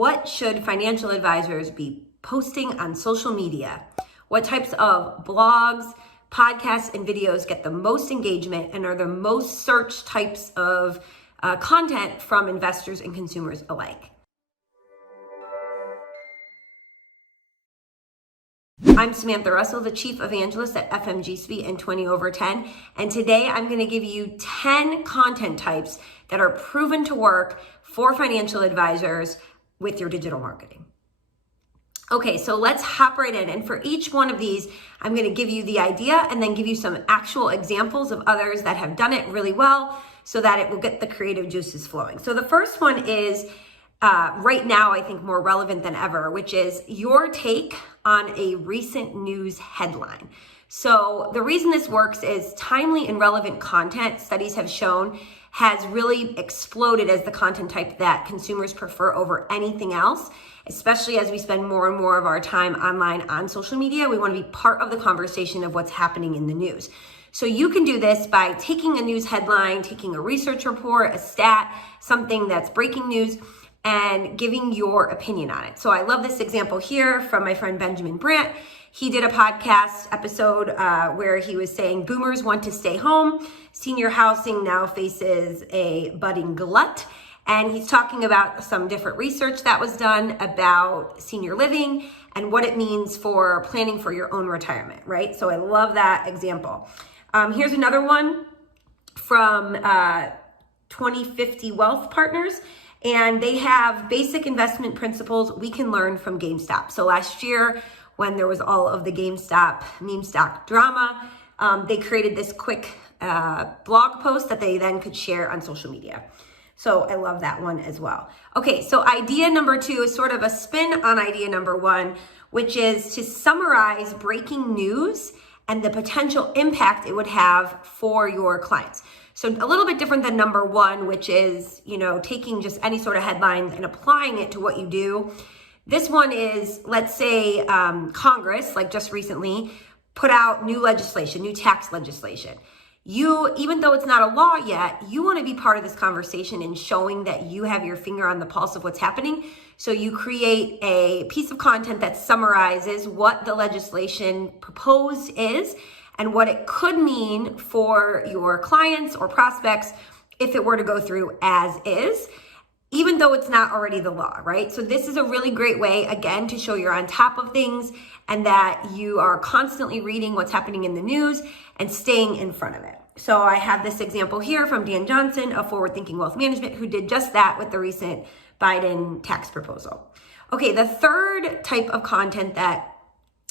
what should financial advisors be posting on social media? What types of blogs, podcasts, and videos get the most engagement and are the most searched types of content from investors and consumers alike? I'm Samantha Russell, the Chief Evangelist at FMG Suite and 20 over 10. And today I'm going to give you 10 content types that are proven to work for financial advisors with your digital marketing. Okay, so let's hop right in. And for each one of these, I'm going to give you the idea and then give you some actual examples of others that have done it really well so that it will get the creative juices flowing. So the first one is right now, I think more relevant than ever, which is your take on a recent news headline. So the reason this works is timely and relevant content, studies have shown, has really exploded as the content type that consumers prefer over anything else, especially as we spend more and more of our time online on social media. We want to be part of the conversation of what's happening in the news. So you can do this by taking a news headline, taking a research report, a stat, something that's breaking news, and giving your opinion on it. So I love this example here from my friend Benjamin Brandt. He did a podcast episode where he was saying boomers want to stay home. Senior housing now faces a budding glut. And he's talking about some different research that was done about senior living and what it means for planning for your own retirement, right? So I love that example. Here's another one from 2050 Wealth Partners. And they have basic investment principles we can learn from GameStop. So last year, when there was all of the GameStop meme stock drama, they created this quick blog post that they then could share on social media. So I love that one as well. Okay, so idea number 2 is sort of a spin on idea number 1, which is to summarize breaking news and the potential impact it would have for your clients. So a little bit different than number 1, which is, taking just any sort of headline and applying it to what you do. This one is, let's say Congress, like just recently, put out new legislation, new tax legislation. You, even though it's not a law yet, you want to be part of this conversation and showing that you have your finger on the pulse of what's happening. So you create a piece of content that summarizes what the legislation proposed is and what it could mean for your clients or prospects if it were to go through as is, even though it's not already the law, right? So this is a really great way, again, to show you're on top of things and that you are constantly reading what's happening in the news and staying in front of it. So I have this example here from Dan Johnson of Forward Thinking Wealth Management, who did just that with the recent Biden tax proposal. Okay, the third type of content that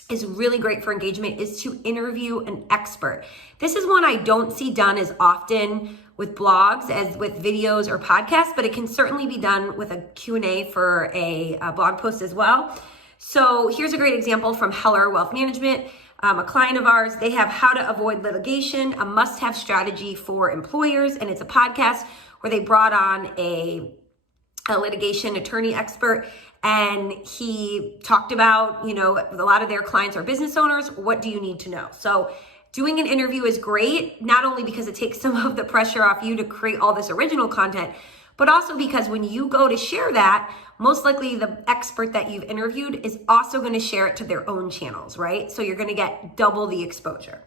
is really great for engagement is to interview an expert. This is one I don't see done as often with blogs as with videos or podcasts, but it can certainly be done with a Q&A for a blog post as well. So here's a great example from Heller Wealth Management, a client of ours. They have How to Avoid Litigation, a must-have strategy for employers, and it's a podcast where they brought on a litigation attorney expert, and he talked about, a lot of their clients are business owners. What do you need to know? So doing an interview is great, not only because it takes some of the pressure off you to create all this original content, but also because when you go to share that, most likely the expert that you've interviewed is also going to share it to their own channels, right? So you're going to get double the exposure.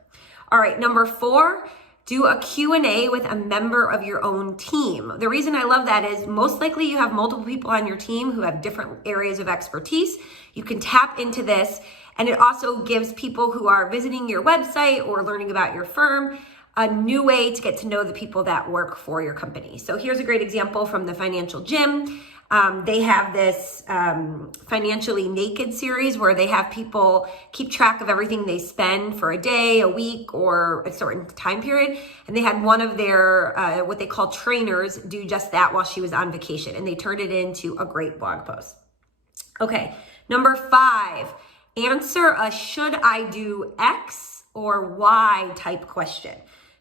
All right, number 4, do a Q&A with a member of your own team. The reason I love that is most likely you have multiple people on your team who have different areas of expertise. You can tap into this, and it also gives people who are visiting your website or learning about your firm a new way to get to know the people that work for your company. So here's a great example from the Financial Gym. They have this Financially Naked series where they have people keep track of everything they spend for a day, a week, or a certain time period. And they had one of their, what they call trainers, do just that while she was on vacation. And they turned it into a great blog post. Okay, number 5, answer a should I do X or Y type question.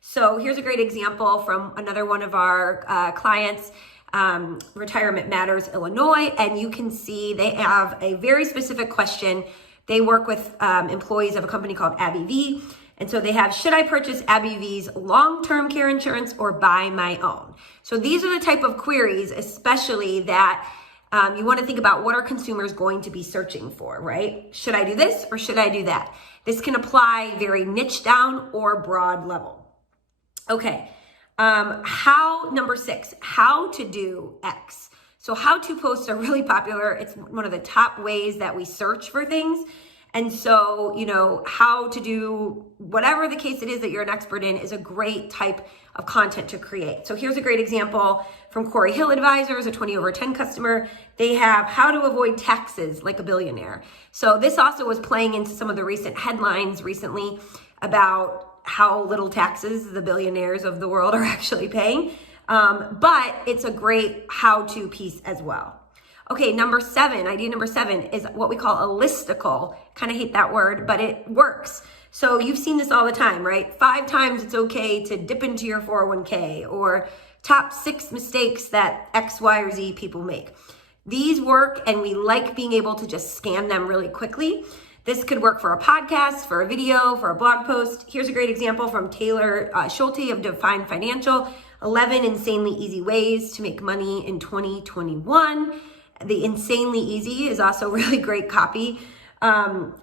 So here's a great example from another one of our clients, Retirement Matters Illinois, and you can see they have a very specific question. They work with employees of a company called AbbVie, and so they have, should I purchase AbbVie's long-term care insurance or buy my own? So these are the type of queries, especially that You want to think about what are consumers going to be searching for, right? Should I do this or should I do that? This can apply very niche down or broad level. Okay, number 6, how to do X. So how-to posts are really popular. It's one of the top ways that we search for things. And so, how to do whatever the case it is that you're an expert in is a great type of content to create. So here's a great example from Corey Hill Advisors, a 20 over 10 customer. They have how to avoid taxes like a billionaire. So this also was playing into some of the recent headlines recently about how little taxes the billionaires of the world are actually paying. But it's a great how-to piece as well. Okay, idea number 7 is what we call a listicle. Kind of hate that word, but it works. So you've seen this all the time, right? 5 times it's okay to dip into your 401k, or top 6 mistakes that X, Y, or Z people make. These work, and we like being able to just scan them really quickly. This could work for a podcast, for a video, for a blog post. Here's a great example from Taylor Schulte of Define Financial, 11 insanely easy ways to make money in 2021. The insanely easy is also really great copy. That's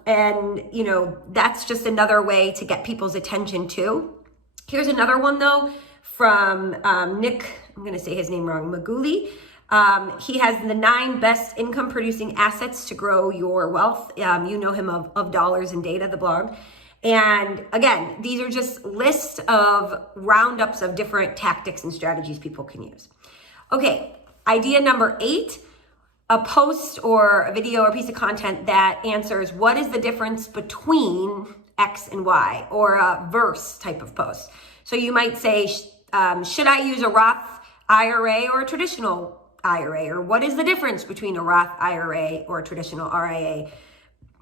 just another way to get people's attention too. Here's another one though from Nick, I'm going to say his name wrong, Maguli. He has the 9 best income producing assets to grow your wealth. You know him of Dollars and Data, the blog. And again, these are just lists of roundups of different tactics and strategies people can use. Okay, idea number 8, a post or a video or piece of content that answers what is the difference between X and Y, or a verse type of post. So you might say, should I use a Roth IRA or a traditional IRA? Or what is the difference between a Roth IRA or a traditional RIA?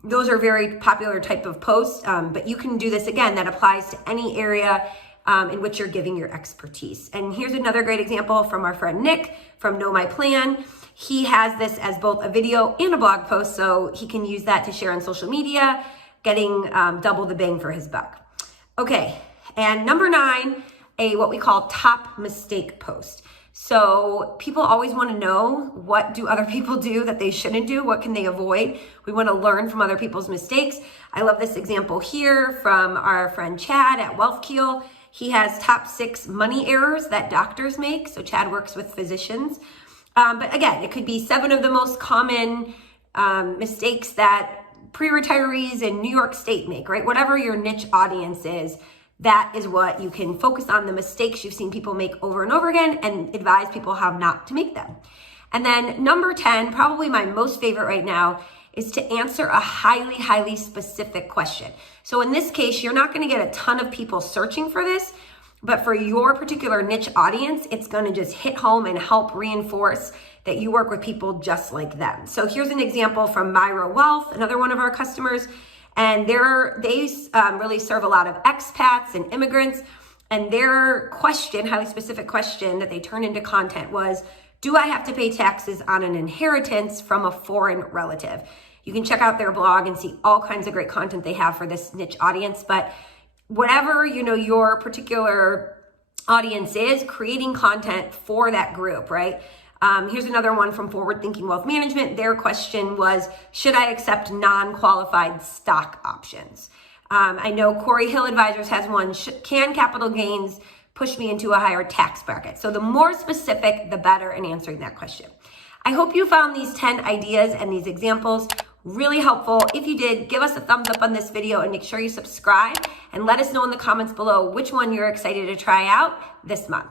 Those are very popular type of posts, but you can do this again, that applies to any area in which you're giving your expertise. And here's another great example from our friend Nick from Know My Plan. He has this as both a video and a blog post, so he can use that to share on social media, getting double the bang for his buck. Okay, and number 9, what we call top mistake post. So people always want to know, what do other people do that they shouldn't do? What can they avoid? We want to learn from other people's mistakes. I love this example here from our friend Chad at WealthKeel. He has top 6 money errors that doctors make. So Chad works with physicians. But again, it could be 7 of the most common mistakes that pre-retirees in New York State make, right? Whatever your niche audience is, that is what you can focus on, the mistakes you've seen people make over and over again, and advise people how not to make them. And then number 10, probably my most favorite right now, is to answer a highly, highly specific question. So in this case, you're not going to get a ton of people searching for this, but for your particular niche audience, it's going to just hit home and help reinforce that you work with people just like them. So here's an example from Myra Wealth, another one of our customers. And they really serve a lot of expats and immigrants. And their question, highly specific question that they turned into content was, do I have to pay taxes on an inheritance from a foreign relative? You can check out their blog and see all kinds of great content they have for this niche audience. But whatever, your particular audience is, creating content for that group, right? Here's another one from Forward Thinking Wealth Management. Their question was, should I accept non-qualified stock options? I know Corey Hill Advisors has one, can capital gains push me into a higher tax bracket? So the more specific, the better in answering that question. I hope you found these 10 ideas and these examples really helpful. If you did, give us a thumbs up on this video and make sure you subscribe, and let us know in the comments below which one you're excited to try out this month.